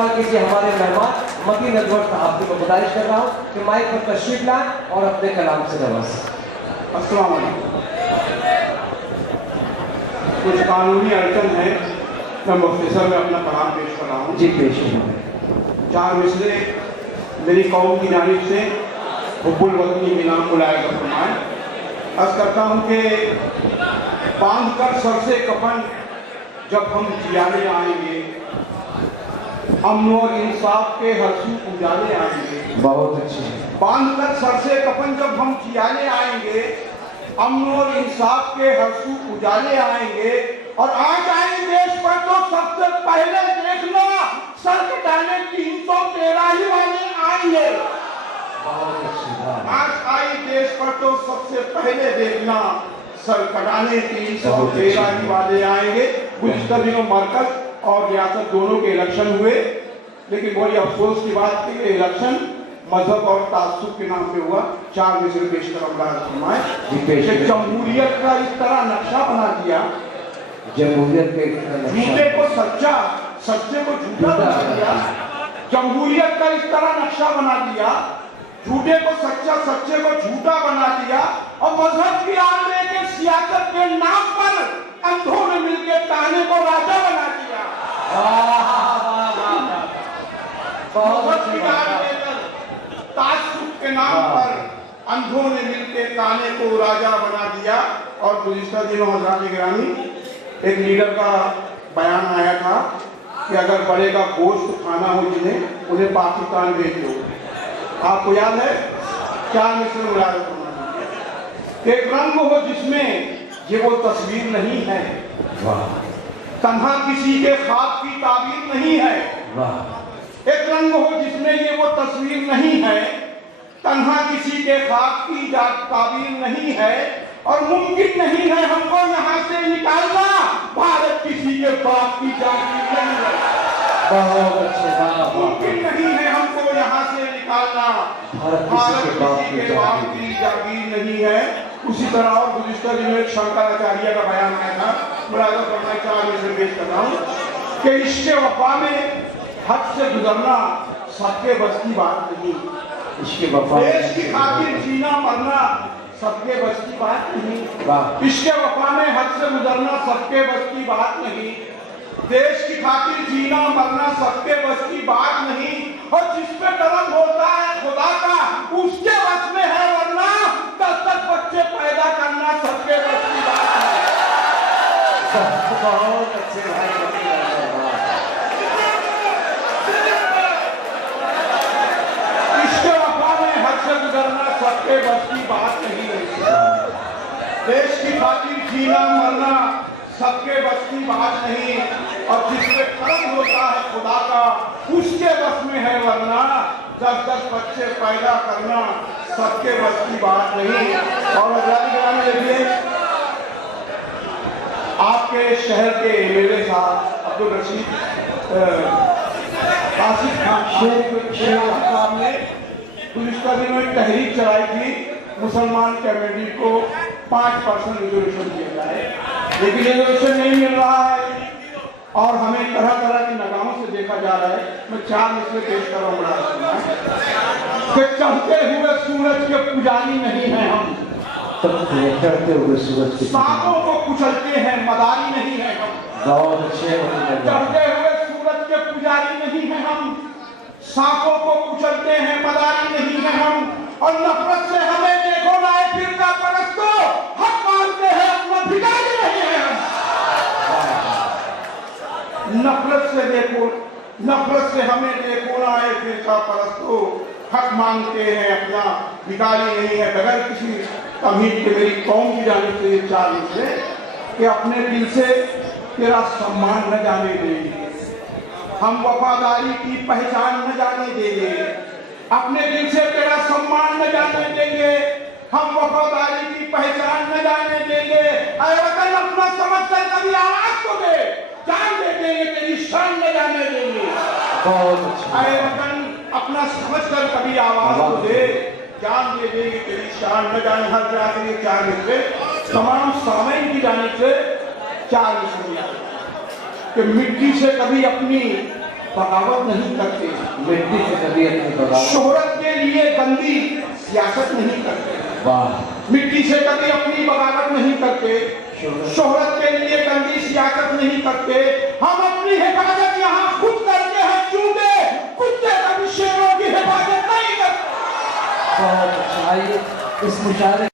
इस्तकबाल कीजिए हमारे मेहमान मतीन अजवर साहब की। मैं गुजारिश कर रहा हूँ कि माइक पर तशरीफ लाएं और अपने कलाम से नवाजें। अस्सलाम वालेकुम। कुछ कानूनी अड़चन है, मैं मुख्तसर में अपना कलाम पेश कर रहा हूँ। जी पेश कीजिए। 4 मिसरे मेरी कौम की जानिब से हुब्बुल वतनी के नाम बुलाया कर फरमाएं। अर्ज़ करता हूँ कि बांध कर सर से कफन जब हम जियाने आएंगे, अमन और इंसाफ के हरसू उजाले आएंगे। बहुत अच्छी। बांध कर सर से कफन जब हम जियाने आएंगे, अमन और इंसाफ के हरसू उजाले आएंगे। और आज आए देश पर तो सबसे पहले देखना, सर कटाने 313 ही वाले आएंगे। आज आई देश पर तो सबसे पहले देखना, सर कटाने 313 ही वाले आएंगे। गुज़िश्ता दिनों मरकज और रियासत दोनों के इलेक्शन हुए, लेकिन बड़ी अफसोस की बात थी कि इलेक्शन मजहब और तासुब के नाम पे हुआ। 4 मिसरे पेश कर जमहूरियत का इस तरह नक्शा बना दिया, जमहूरियत के झूठे को सच्चा, सच्चे को झूठा बना दिया। जमहूरियत का इस तरह नक्शा बना दिया, झूठे को सच्चा, सच्चे को झूठा बना दिया। और मजहब की आड़ लेके सियासत के नाम पर अंधों ने मिलकर ताने को राजा बना दिया। मजहब की आड़ लेकर तासुब के नाम पर अंधों ने मिलकर ताने को राजा बना दिया। और गुज़िश्ता दिनों हज़रात गिरामी एक लीडर का बयान आया था कि अगर बड़े का गोश्त खाना हो जिन्हें, उन्हें पाकिस्तान भेज दो। आपको याद है 4 मिसरे मुराद फरमाया। एक रंग हो जिसमें ये वो तस्वीर नहीं है, तन्हा किसी के ख्वाब की ताबीर नहीं है। एक रंग हो जिसमें ये वो तस्वीर नहीं है, तन्हा किसी के ख्वाब की ताबीर नहीं है। और मुमकिन नहीं है हमको यहाँ से निकालना, भारत किसी के बाप की जागीर नहीं है। बहुत अच्छे। मुमकिन नहीं है हमको यहाँ से निकालना, भारत किसी के बाप की जागीर नहीं है। उसी तरह और गुज़िश्ता दिनों एक शंकराचार्य का बयान आया था, मुरादा फरमाया 4 मिसरे पेश कर रहा हूँ कि इश्क़ वफ़ा में हद से गुजरना सबके बस की बात नहीं। इश्क़ वफ़ा देश की खातिर जीना मरना सबके बस की बात नहीं। इश्क़ वफ़ा में हद से गुजरना सबके बस की बात नहीं। देश की खातिर जीना मरना सबके बस की बात नहीं। और जिस पे करम होता है खुदा का, उसके बस में है, वरना 10 बच्चे पैदा करना सबके बस की बात नहीं। बहुत अच्छे भाई। इश्क़ वफ़ा में हद से गुजरना सबके बस की बात नहीं। देश की खातिर जीना मरना सबके बस की बात नहीं। और जिसपे कर्म होता है खुदा का, उसके बस में है, वरना 10 बच्चे पैदा करना सबके बस की बात नहीं। और हज़रात देखिए, आपके शहर के एमएलए साहब अब्दुल रशीद कासिफ खान साहब ने गुज़िश्ता दिनों एक तहरीक चलाई थी, मुसलमान कम्युनिटी को 5% रिजर्वेशन दिया जाए, लेकिन रिजर्वेशन नहीं मिल रहा है और हमें तरह तरह की नगाहों से देखा जा रहा है। मैं 4 मिसरे पेश कर रहा हूँ कि चढ़ते हुए सूरज के पुजारी नहीं हैं हम, चढ़ते हुए सूरज के सांपों को कुचलते हैं मदारी नहीं है हम। बहुत अच्छे। चढ़ते हुए सूरज के पुजारी नहीं है हम, सांपों को कुचलते हैं मदारी नहीं है हम। और नफरत से हमें देखो ना फिर का परस्तो, हम मानते हैं अपना भिखारी नहीं है हम। नफरत से देखो, नफरत से हमें देखो ना फिर का परस्तो, हक मांगते हैं अपना भिखारी नहीं है। बगैर किसी तमहीद के मेरी कौम की जानिब से 4 मिसरे कि अपने दिल से तेरा सम्मान न जाने देंगे, हम वफादारी की पहचान न जाने देंगे। अपने दिल से तेरा सम्मान न जाने देंगे, हम वफादारी की पहचान न जाने देंगे। अरे वतन अपना समझ कर कभी आवाज तो दे, जान दे देंगे, तेरी शान न जाने देंगे। अरे वतन अपना समझ कर कभी आवाज तो दे, जान दे देंगे, तेरी शान न जाने। हर जाकर ये 4 मिसरे तमाम सामईन की जानिब से 4 मिसरे कि मिट्टी से कभी अपनी बगावत नहीं करते, मिट्टी से कभी अपनी बगावत, शोहरत के लिए गंदी सियासत नहीं करते, वाह, मिट्टी से कभी अपनी बगावत नहीं करते, शोहरत के लिए गंदी सियासत नहीं करते। हम अपनी हिफाजत यहाँ खुद करते हैं, चूंकि कुत्ते कभी शेरों की हिफाजत नहीं करते। बहुत अच्छा। आइए इस मुशायरे